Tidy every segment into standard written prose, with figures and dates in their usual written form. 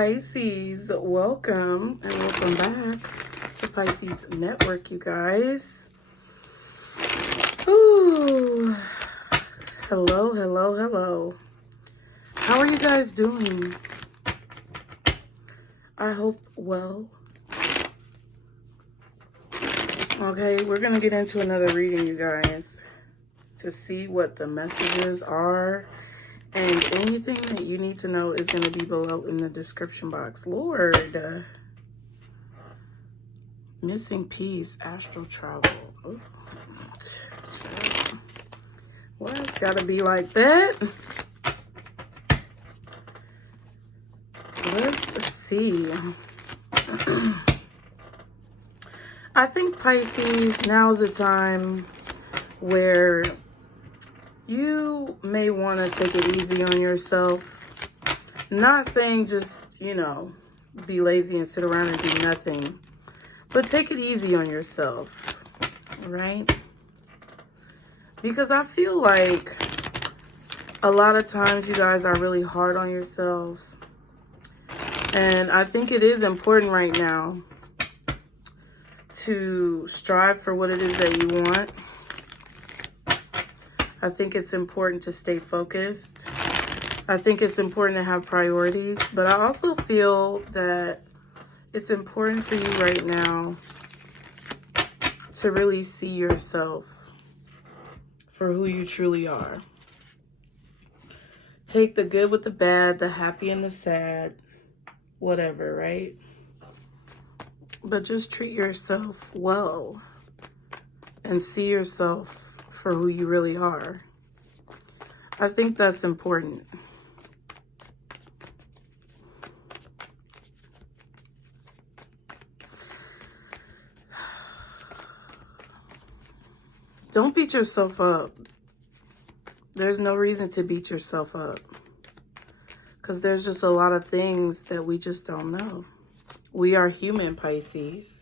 Pisces, welcome and welcome back to Pisces Network, you guys. Ooh. Hello. How are you guys doing? I hope well. Okay, we're going to get into another reading, you guys, to see what the messages are. And anything that you need to know is going to be below in the description box. Lord. Missing piece, astral travel. Ooh. Well, it's got to be like that. Let's see. I think Pisces, now's the time where you may want to take it easy on yourself. Not saying just, be lazy and sit around and do nothing. But take it easy on yourself, right? Because I feel like a lot of times you guys are really hard on yourselves. And I think it is important right now to strive for what it is that you want. I think it's important to stay focused. I think it's important to have priorities. But I also feel that it's important for you right now to really see yourself for who you truly are. Take the good with the bad, the happy and the sad, whatever, right? But just treat yourself well and see yourself for who you really are. I think that's important. Don't beat yourself up. There's no reason to beat yourself up. Because there's just a lot of things that we just don't know. We are human, Pisces.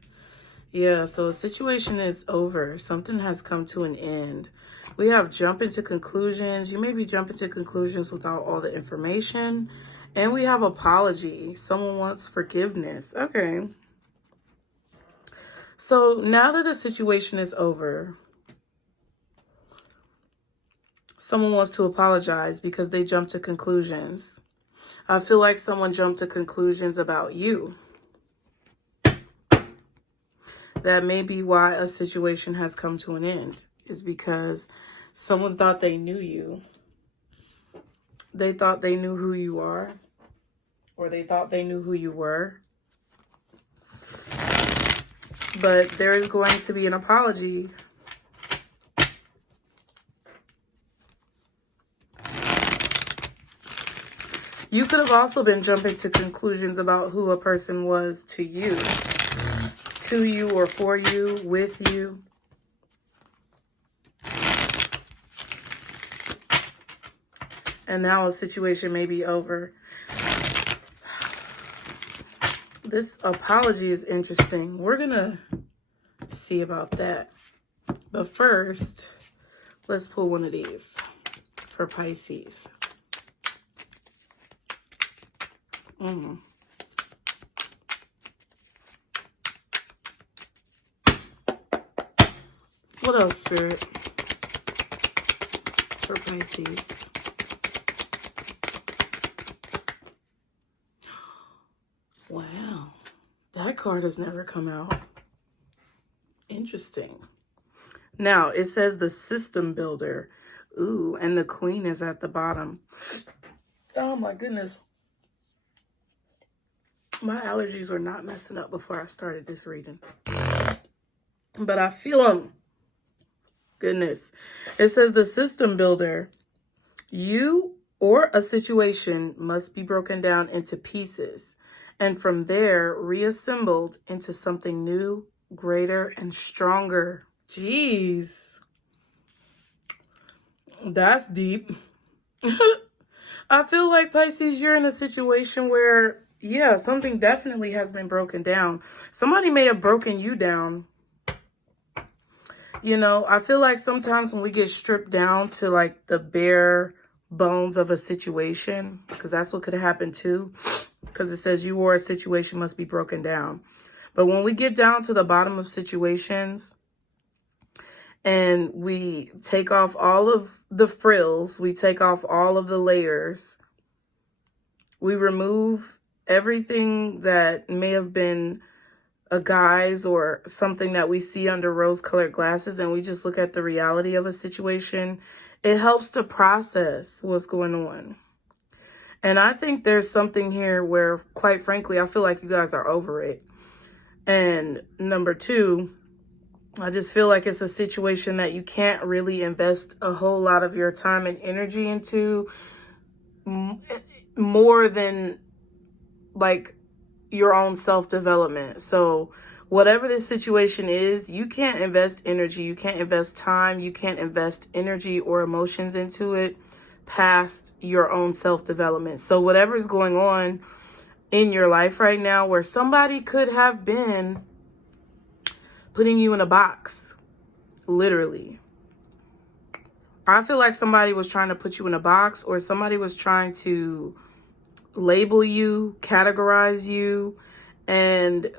Yeah, so a situation is over. Something has come to an end. We have jumping to conclusions. You may be jumping to conclusions without all the information. And we have apology. Someone wants forgiveness. Okay. So now that the situation is over, someone wants to apologize because they jumped to conclusions. I feel like someone jumped to conclusions about you. That may be why a situation has come to an end, is because someone thought they knew you. They thought they knew who you are, or they thought they knew who you were. But there is going to be an apology. You could have also been jumping to conclusions about who a person was to you or for you, with you. And now a situation may be over. This apology is interesting. We're going to see about that. But first, let's pull one of these for Pisces. What else, Spirit, for Pisces? Wow, that card has never come out. Interesting. Now, it says the system builder. Ooh, and the queen is at the bottom. Oh, my goodness. My allergies were not messing up before I started this reading. But I feel them. Goodness. It says the system builder. You or a situation must be broken down into pieces and from there reassembled into something new, greater, and stronger. Jeez. That's deep. I feel like, Pisces, you're in a situation where, yeah, something definitely has been broken down. Somebody may have broken you down. I feel like sometimes when we get stripped down to like the bare bones of a situation, because that's what could happen too. because it says you or a situation must be broken down. But when we get down to the bottom of situations and we take off all of the frills, we take off all of the layers, we remove everything that may have been a guise or something that we see under rose-colored glasses, and we just look at the reality of a situation, it helps to process what's going on. And I think there's something here where, quite frankly, I feel like you guys are over it. And number two, I just feel like it's a situation that you can't really invest a whole lot of your time and energy into, more than like your own self-development. So whatever this situation is, you can't invest energy, you can't invest time, you can't invest energy or emotions into it past your own self-development. So whatever's going on in your life right now, where somebody could have been putting you in a box, literally. I feel like somebody was trying to put you in a box, or somebody was trying to label you, categorize you, and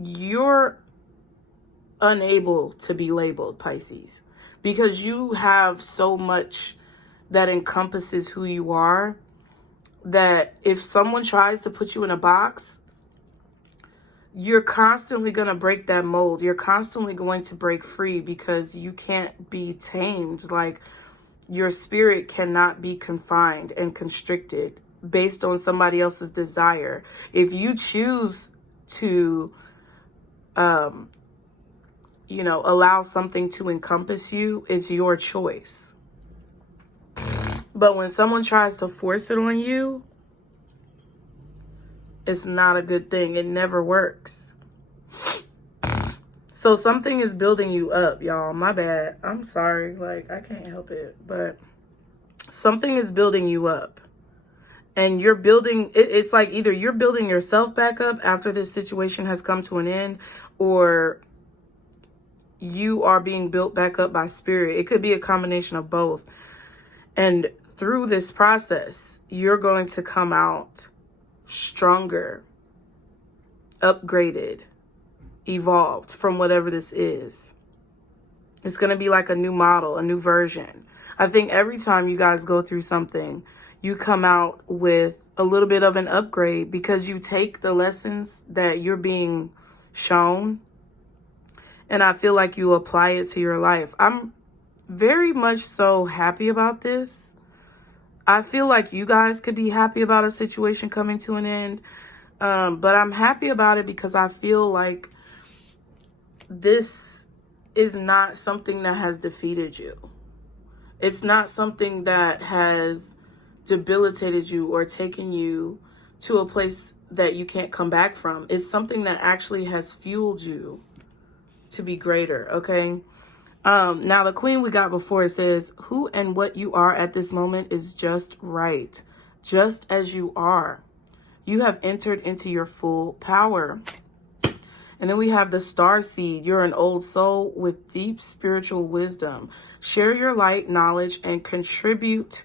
you're unable to be labeled, Pisces, because you have so much that encompasses who you are, that if someone tries to put you in a box, you're constantly going to break that mold. You're constantly going to break free, because you can't be tamed. Like, your spirit cannot be confined and constricted based on somebody else's desire. If you choose to, allow something to encompass you, it's your choice. But when someone tries to force it on you, it's not a good thing. It never works. So something is building you up, y'all. My bad. I'm sorry. Like, I can't help it. But something is building you up. And you're building, it's like either you're building yourself back up after this situation has come to an end, or you are being built back up by spirit. It could be a combination of both. And through this process, you're going to come out stronger, upgraded, evolved from whatever this is. It's going to be like a new model, a new version. I think every time you guys go through something, you come out with a little bit of an upgrade, because you take the lessons that you're being shown, and I feel like you apply it to your life. I'm very much so happy about this. I feel like you guys could be happy about a situation coming to an end. But I'm happy about it because I feel like this is not something that has defeated you. It's not something that has debilitated you or taken you to a place that you can't come back from. It's something that actually has fueled you to be greater, okay? Now, the queen we got before, it says, who and what you are at this moment is just right, just as you are. You have entered into your full power. And then we have the star seed. You're an old soul with deep spiritual wisdom. Share your light, knowledge, and contribute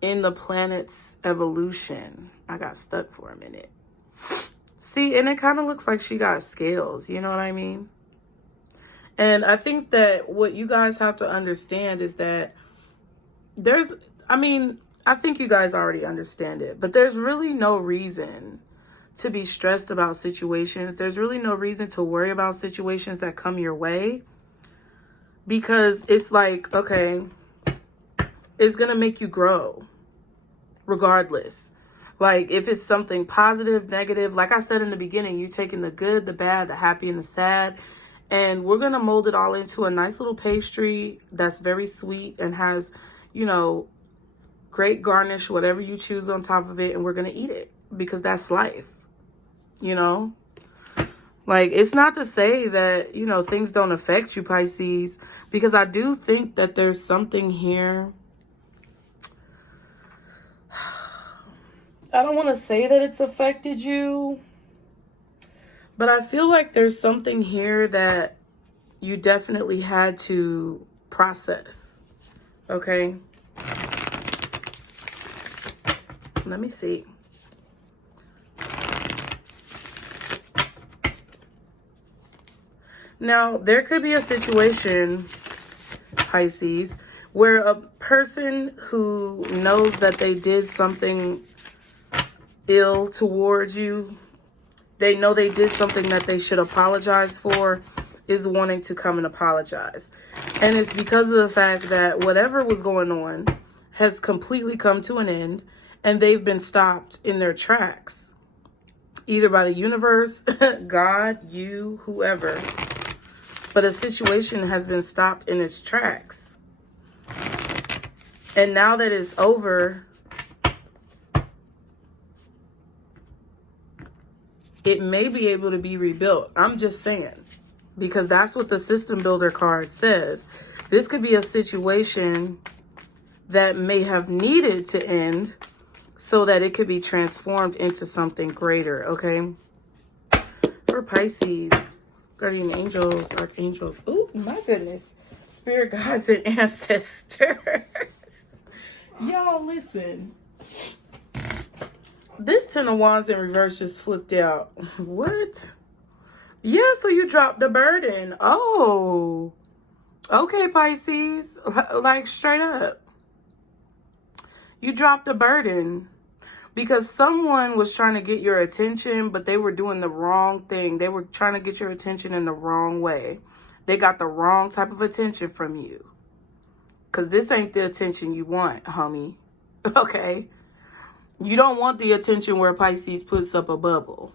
in the planet's evolution. I got stuck for a minute. See, and it kind of looks like she got scales. You know what I mean? And I think that what you guys have to understand is that I think you guys already understand it, but there's really no reason to be stressed about situations. There's really no reason to worry about situations that come your way, because it's like, okay, it's going to make you grow regardless. Like, if it's something positive, negative, like I said in the beginning, you're taking the good, the bad, the happy, and the sad, and we're going to mold it all into a nice little pastry that's very sweet and has, great garnish, whatever you choose on top of it, and we're going to eat it, because that's life, Like, it's not to say that, things don't affect you, Pisces, because I do think that there's something here. I don't want to say that it's affected you, but I feel like there's something here that you definitely had to process. Okay? Let me see. Now, there could be a situation, Pisces, where a person who knows that they did something ill towards you, they know they did something that they should apologize for, is wanting to come and apologize. And it's because of the fact that whatever was going on has completely come to an end, and they've been stopped in their tracks, either by the universe, God, you, whoever. But a situation has been stopped in its tracks. And now that it's over, it may be able to be rebuilt. I'm just saying, because that's what the system builder card says. This could be a situation that may have needed to end so that it could be transformed into something greater, okay? For Pisces, guardian angels, archangels. Oh, my goodness. Spirit guides and ancestors. Y'all, listen. This Ten of Wands in reverse just flipped out. What? Yeah, so you dropped the burden. Oh. Okay, Pisces. Like, straight up. You dropped the burden. Because someone was trying to get your attention, but they were doing the wrong thing. They were trying to get your attention in the wrong way. They got the wrong type of attention from you. Because this ain't the attention you want, homie. Okay? You don't want the attention where Pisces puts up a bubble.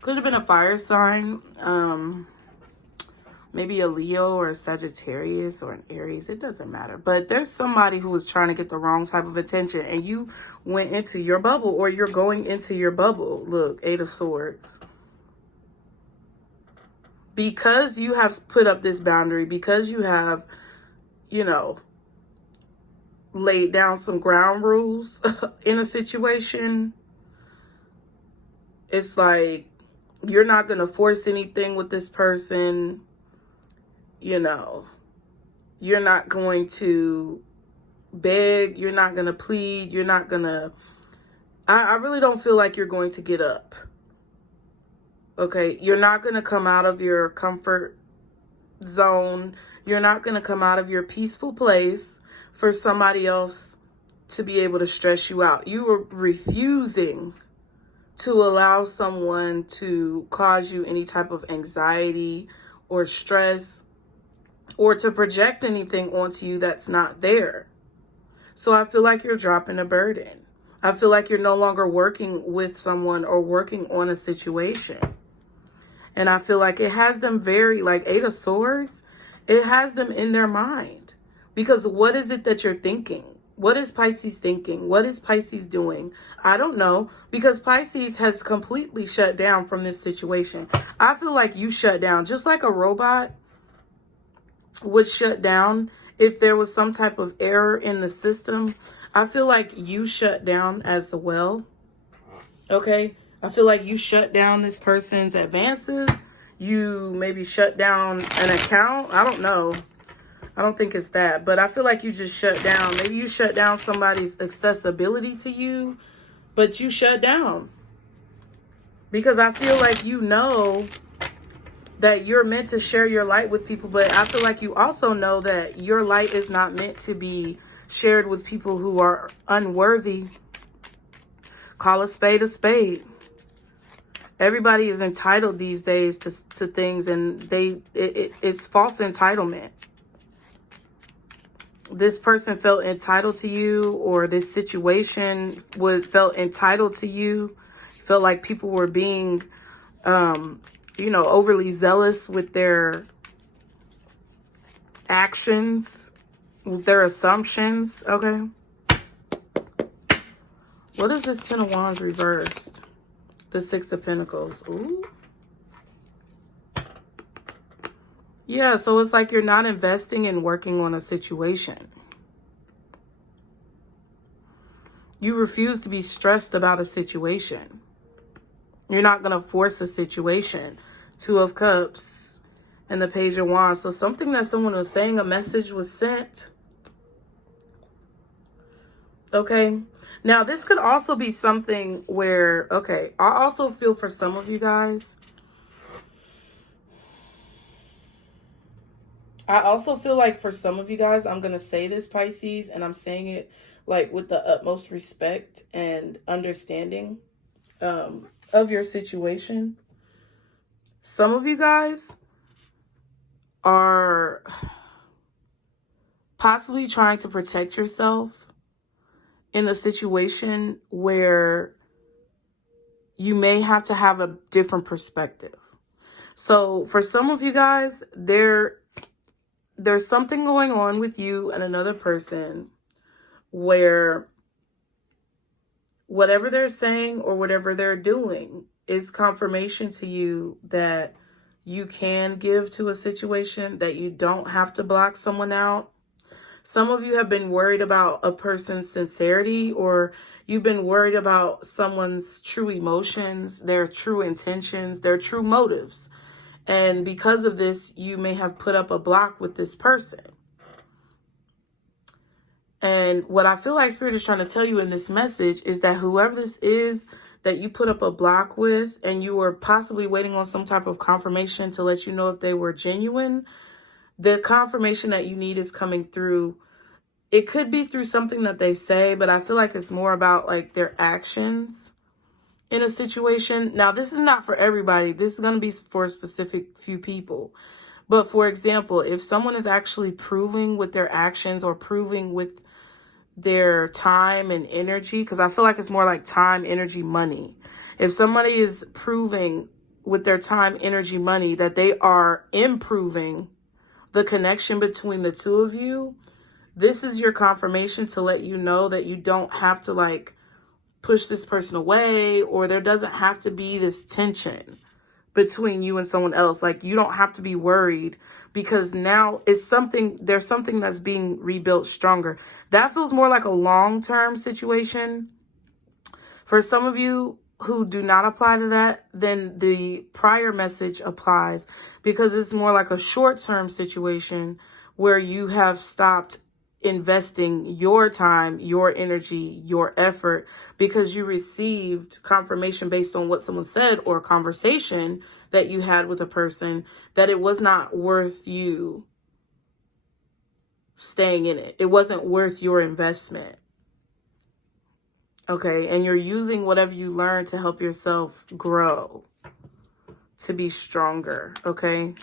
Could have been a fire sign. Maybe a Leo or a Sagittarius or an Aries. It doesn't matter. But there's somebody who was trying to get the wrong type of attention, and you went into your bubble, or you're going into your bubble. Look, Eight of Swords. Because you have put up this boundary, because you have, you know, laid down some ground rules in a situation, it's like you're not going to force anything with this person. You know, you're not going to beg. You're not going to plead. You're not going to, I really don't feel like you're going to get up. Okay. You're not going to come out of your comfort zone. You're not going to come out of your peaceful place for somebody else to be able to stress you out. You are refusing to allow someone to cause you any type of anxiety or stress, or to project anything onto you that's not there. So I feel like you're dropping a burden. I feel like you're no longer working with someone or working on a situation. And I feel like it has them very, like Eight of Swords, it has them in their mind. Because what is it that you're thinking? What is Pisces thinking? What is Pisces doing? I don't know. Because Pisces has completely shut down from this situation. I feel like you shut down. Just like a robot would shut down if there was some type of error in the system. I feel like you shut down as well. Okay? I feel like you shut down this person's advances. You maybe shut down an account. I don't know. I don't think it's that. But I feel like you just shut down. Maybe you shut down somebody's accessibility to you. But you shut down. Because I feel like you know that you're meant to share your light with people. But I feel like you also know that your light is not meant to be shared with people who are unworthy. Call a spade a spade. Everybody is entitled these days to things, and it's false entitlement. This person felt entitled to you, or this situation felt entitled to you. Felt like people were being, you know, overly zealous with their actions, with their assumptions. Okay. What is this Ten of Wands reversed? The Six of Pentacles. Ooh. Yeah, so it's like you're not investing in working on a situation. You refuse to be stressed about a situation. You're not going to force a situation. Two of Cups and the Page of Wands. So something that someone was saying, a message was sent. Okay. Now, this could also be something where, okay, I also feel for some of you guys, I also feel like for some of you guys, I'm going to say this, Pisces, and I'm saying it like with the utmost respect and understanding of your situation. Some of you guys are possibly trying to protect yourself in a situation where you may have to have a different perspective. So for some of you guys, there's something going on with you and another person where whatever they're saying or whatever they're doing is confirmation to you that you can give to a situation, that you don't have to block someone out. Some of you have been worried about a person's sincerity, or you've been worried about someone's true emotions, their true intentions, their true motives. And because of this, you may have put up a block with this person. And what I feel like Spirit is trying to tell you in this message is that whoever this is that you put up a block with, and you were possibly waiting on some type of confirmation to let you know if they were genuine, the confirmation that you need is coming through. It could be through something that they say, but I feel like it's more about like their actions in a situation. Now, this is not for everybody. This is going to be for a specific few people. But for example, if someone is actually proving with their actions or proving with their time and energy, because I feel like it's more like time, energy, money. If somebody is proving with their time, energy, money that they are improving the connection between the two of you, this is your confirmation to let you know that you don't have to like push this person away, or there doesn't have to be this tension between you and someone else. Like, you don't have to be worried, because now there's something that's being rebuilt stronger. That feels more like a long-term situation. For some of you who do not apply to that, then the prior message applies, because it's more like a short-term situation where you have stopped investing your time, your energy, your effort, because you received confirmation based on what someone said or a conversation that you had with a person that it was not worth you staying in it. It wasn't worth your investment. Okay, and you're using whatever you learned to help yourself grow, to be stronger, okay?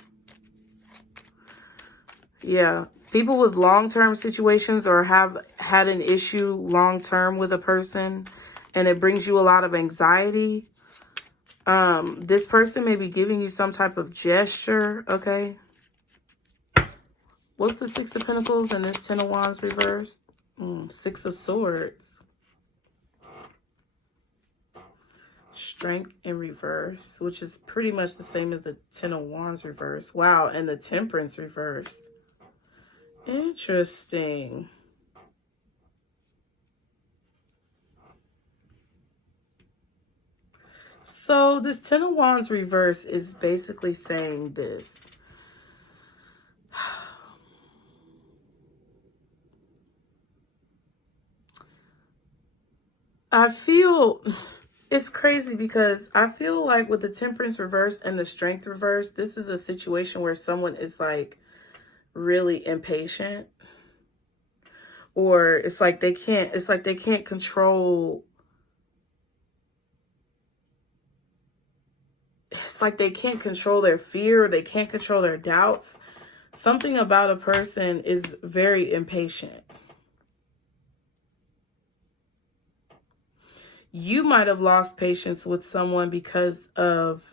Yeah. People with long-term situations or have had an issue long-term with a person, and it brings you a lot of anxiety. This person may be giving you some type of gesture, okay? What's the Six of Pentacles and this Ten of Wands reversed? Six of Swords. Strength in reverse, which is pretty much the same as the Ten of Wands reverse. Wow, and the Temperance reverse. Interesting. So this Ten of Wands reverse is basically saying this. I feel it's crazy, because I feel like with the Temperance reverse and the Strength reverse, this is a situation where someone is like really impatient, or it's like they can't control. It's like they can't control their fear, or they can't control their doubts. Something about a person is very impatient. You might have lost patience with someone because of,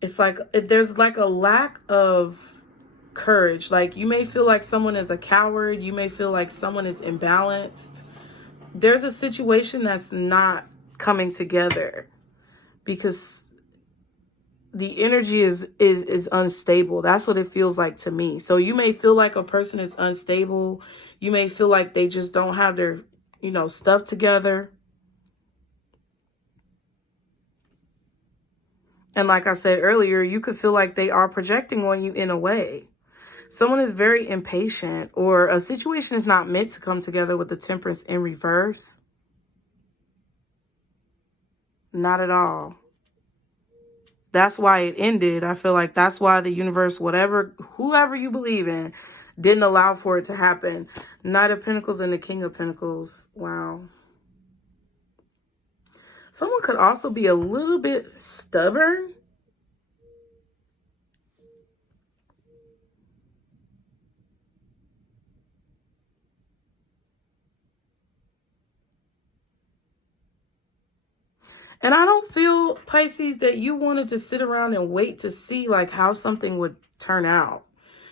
it's like there's like a lack of courage. Like, you may feel like someone is a coward. You may feel like someone is imbalanced. There's a situation that's not coming together because the energy is unstable. That's what it feels like to me. So you may feel like a person is unstable. You may feel like they just don't have their, stuff together. And like I said earlier, you could feel like they are projecting on you in a way. Someone is very impatient, or a situation is not meant to come together with the Temperance in reverse. Not at all. That's why it ended. I feel like that's why the universe, whoever you believe in, didn't allow for it to happen. Knight of Pentacles and the King of Pentacles. Wow. Someone could also be a little bit stubborn. And I don't feel, Pisces, that you wanted to sit around and wait to see like how something would turn out.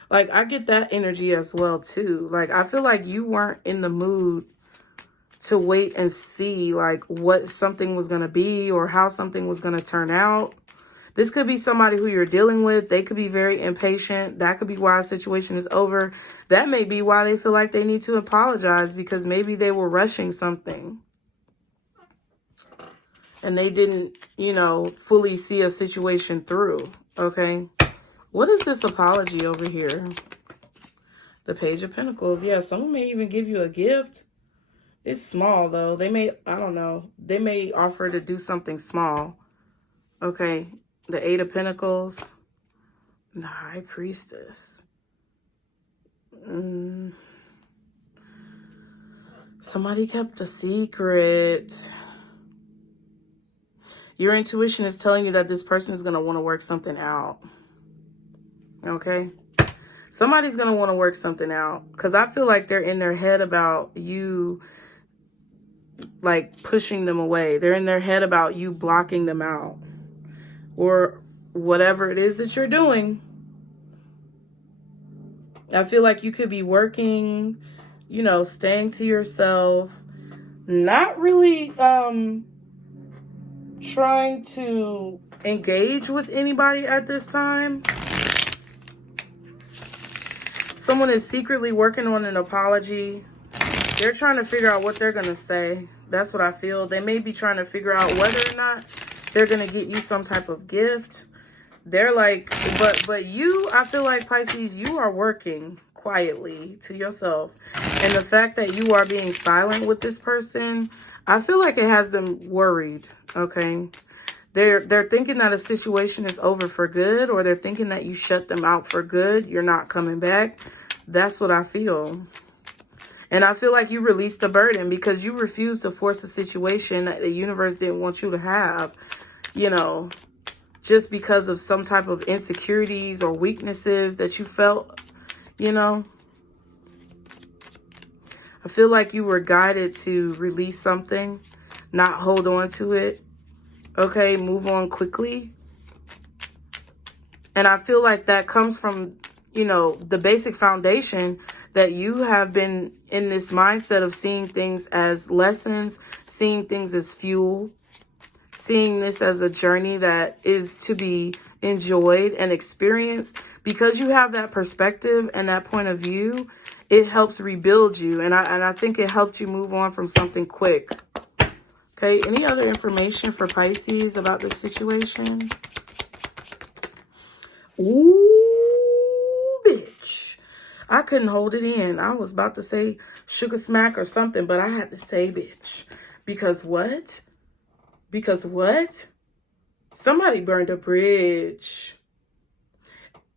Like, I get that energy as well too. Like, I feel like you weren't in the mood to wait and see like what something was going to be or how something was going to turn out. This could be somebody who you're dealing with. They could be very impatient. That could be why a situation is over. That may be why they feel like they need to apologize, because maybe they were rushing something and they didn't, you know, fully see a situation through. Okay. What is this apology over here? The Page of Pentacles. Yeah, someone may even give you a gift. It's small though. They may, I don't know. They may offer to do something small. Okay. The Eight of Pentacles. The High Priestess. Somebody kept a secret. Your intuition is telling you that this person is going to want to work something out. Okay. Somebody's going to want to work something out, because I feel like they're in their head about you, like pushing them away. They're in their head about you blocking them out, or whatever it is that you're doing. I feel like you could be working, you know, staying to yourself, not really trying to engage with anybody at this time. Someone is secretly working on an apology. They're trying to figure out what they're going to say. That's what I feel. They may be trying to figure out whether or not they're going to get you some type of gift. They're like, but you, I feel like, Pisces, you are working quietly to yourself. And the fact that you are being silent with this person, I feel like it has them worried, okay? They're thinking that a situation is over for good, or they're thinking that you shut them out for good. You're not coming back. That's what I feel. And I feel like you released a burden because you refused to force a situation that the universe didn't want you to have, you know, just because of some type of insecurities or weaknesses that you felt, you know. I feel like you were guided to release something, not hold on to it. Okay, move on quickly. And I feel like that comes from, you know, the basic foundation that you have been in this mindset of seeing things as lessons, seeing things as fuel, seeing this as a journey that is to be enjoyed and experienced. Because you have that perspective and that point of view, it helps rebuild you. And I think it helped you move on from something quick. Okay, any other information for Pisces about this situation? Ooh, bitch. I couldn't hold it in. I was about to say sugar smack or something, but I had to say bitch. Because what? Because what? Somebody burned a bridge.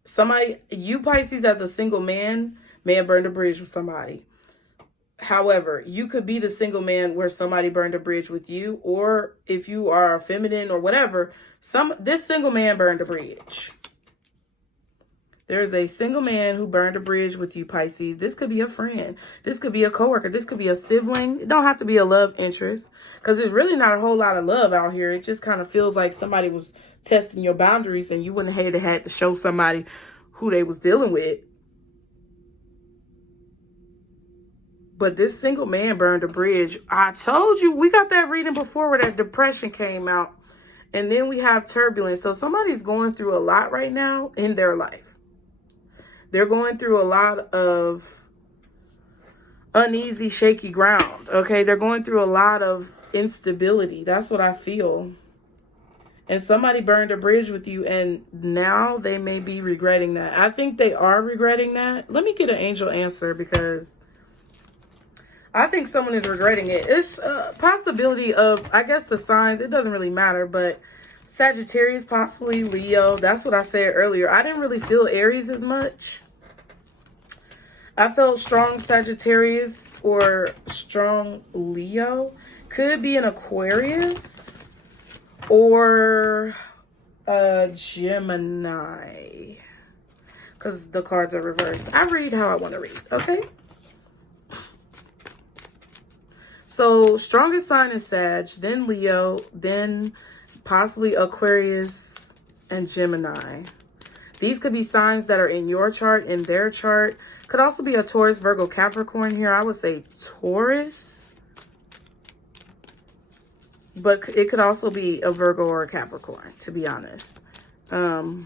Somebody, you Pisces as a single man may have burned a bridge with somebody. However, you could be the single man where somebody burned a bridge with you, or if you are feminine or whatever, this single man burned a bridge. There's a single man who burned a bridge with you, Pisces. This could be a friend. This could be a coworker. This could be a sibling. It don't have to be a love interest, because there's really not a whole lot of love out here. It just kind of feels like somebody was testing your boundaries and you wouldn't have had to show somebody who they was dealing with. But this single man burned a bridge. I told you, we got that reading before where that depression came out. And then we have turbulence. So somebody's going through a lot right now in their life. They're going through a lot of uneasy, shaky ground. Okay, they're going through a lot of instability. That's what I feel. And somebody burned a bridge with you, and now they may be regretting that. I think they are regretting that. Let me get an angel answer, because I think someone is regretting it. It's a possibility of, I guess, the signs. It doesn't really matter, but Sagittarius, possibly Leo. That's what I said earlier. I didn't really feel Aries as much. I felt strong Sagittarius or strong Leo. Could be an Aquarius or a Gemini, because the cards are reversed. I read how I want to read, okay? So strongest sign is Sag, then Leo, then possibly Aquarius and Gemini. These could be signs that are in your chart, in their chart. Could also be a Taurus, Virgo, Capricorn here. I would say Taurus. But it could also be a Virgo or a Capricorn, to be honest. I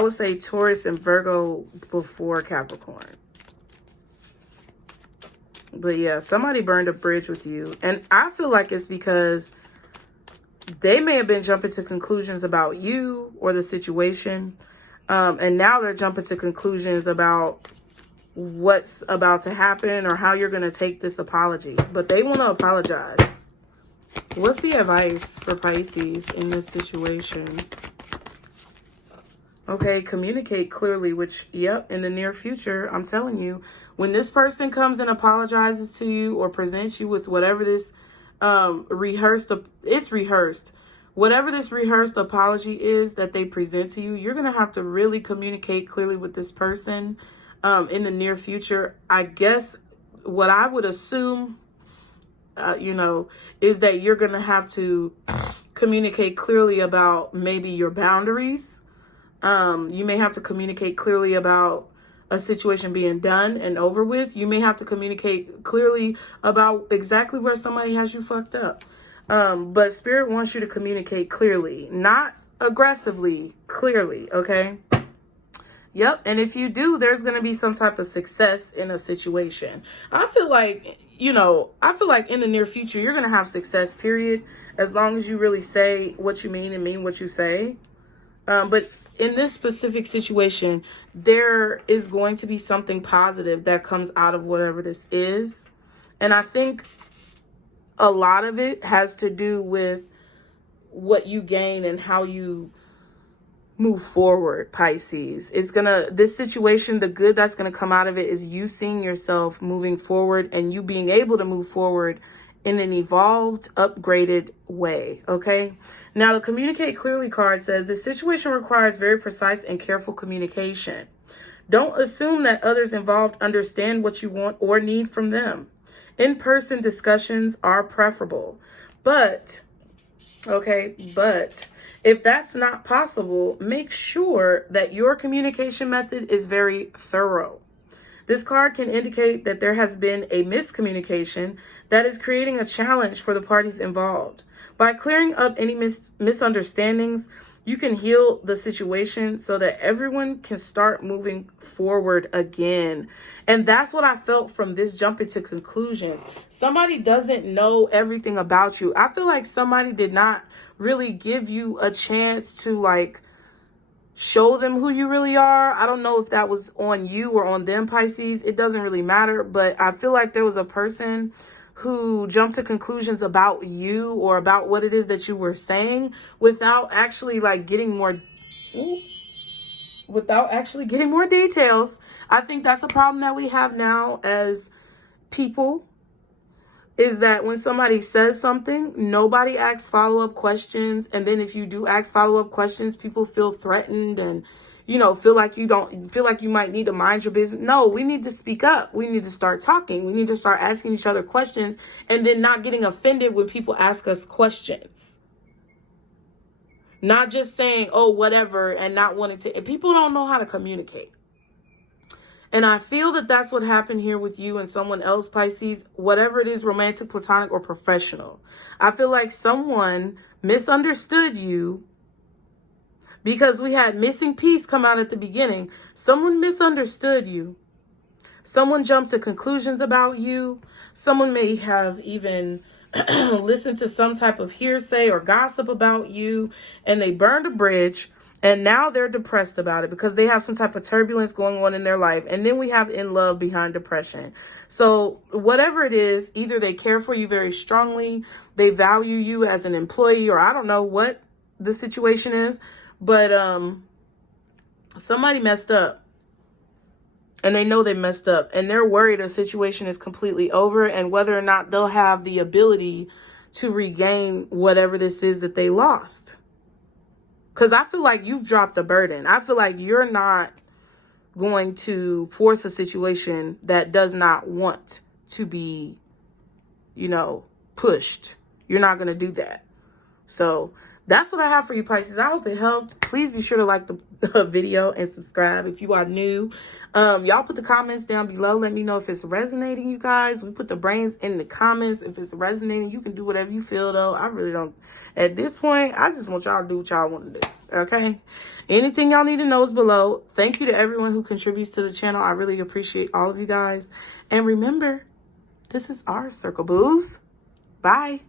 would say Taurus and Virgo before Capricorn. But yeah, somebody burned a bridge with you. And I feel like it's because they may have been jumping to conclusions about you or the situation. And now they're jumping to conclusions about what's about to happen or how you're going to take this apology. But they want to apologize. What's the advice for Pisces in this situation? Okay, communicate clearly, which, yep, in the near future, I'm telling you, when this person comes and apologizes to you or presents you with whatever this rehearsed. Whatever this rehearsed apology is that they present to you, you're going to have to really communicate clearly with this person in the near future. I guess what I would assume, is that you're going to have to communicate clearly about maybe your boundaries. You may have to communicate clearly about a situation being done and over with. You may have to communicate clearly about exactly where somebody has you fucked up. But Spirit wants you to communicate clearly, not aggressively, clearly, okay? Yep, and if you do, there's going to be some type of success in a situation. I feel like in the near future, you're going to have success, period, as long as you really say what you mean and mean what you say. But in this specific situation, there is going to be something positive that comes out of whatever this is. And I think a lot of it has to do with what you gain and how you move forward, Pisces. This situation, the good that's going to come out of it is you seeing yourself moving forward and you being able to move forward in an evolved, upgraded way, okay? Now, the Communicate Clearly card says, the situation requires very precise and careful communication. Don't assume that others involved understand what you want or need from them. In-person discussions are preferable. But if that's not possible, make sure that your communication method is very thorough. This card can indicate that there has been a miscommunication that is creating a challenge for the parties involved. By clearing up any misunderstandings, you can heal the situation so that everyone can start moving forward again. And that's what I felt from this jumping to conclusions. Somebody doesn't know everything about you. I feel like somebody did not really give you a chance to show them who you really are. I don't know if that was on you or on them, Pisces. It doesn't really matter. But I feel like there was a person who jumped to conclusions about you or about what it is that you were saying without actually getting more details. I think that's a problem that we have now as people, is that when somebody says something, nobody asks follow-up questions. And then if you do ask follow-up questions, people feel threatened and, feel like you might need to mind your business. No, we need to speak up. We need to start talking. We need to start asking each other questions and then not getting offended when people ask us questions. Not just saying, oh, whatever, and not wanting to. People don't know how to communicate. And I feel that that's what happened here with you and someone else, Pisces, whatever it is, romantic, platonic, or professional. I feel like someone misunderstood you because we had missing piece come out at the beginning. Someone misunderstood you. Someone jumped to conclusions about you. Someone may have even listened to some type of hearsay or gossip about you, and they burned a bridge. And now they're depressed about it because they have some type of turbulence going on in their life. And then we have in love behind depression. So whatever it is, either they care for you very strongly, they value you as an employee, or I don't know what the situation is, but somebody messed up, and they know they messed up, and they're worried the situation is completely over, and whether or not they'll have the ability to regain whatever this is that they lost. Because I feel like you've dropped the burden. I feel like you're not going to force a situation that does not want to be, you know, pushed. You're not going to do that. So that's what I have for you, Pisces. I hope it helped. Please be sure to like the video and subscribe if you are new. Y'all put the comments down below. Let me know if it's resonating, you guys. We put the brains in the comments. If it's resonating, you can do whatever you feel, though. I really don't. At this point, I just want y'all to do what y'all want to do, okay? Anything y'all need to know is below. Thank you to everyone who contributes to the channel. I really appreciate all of you guys. And remember, this is our circle, boos. Bye.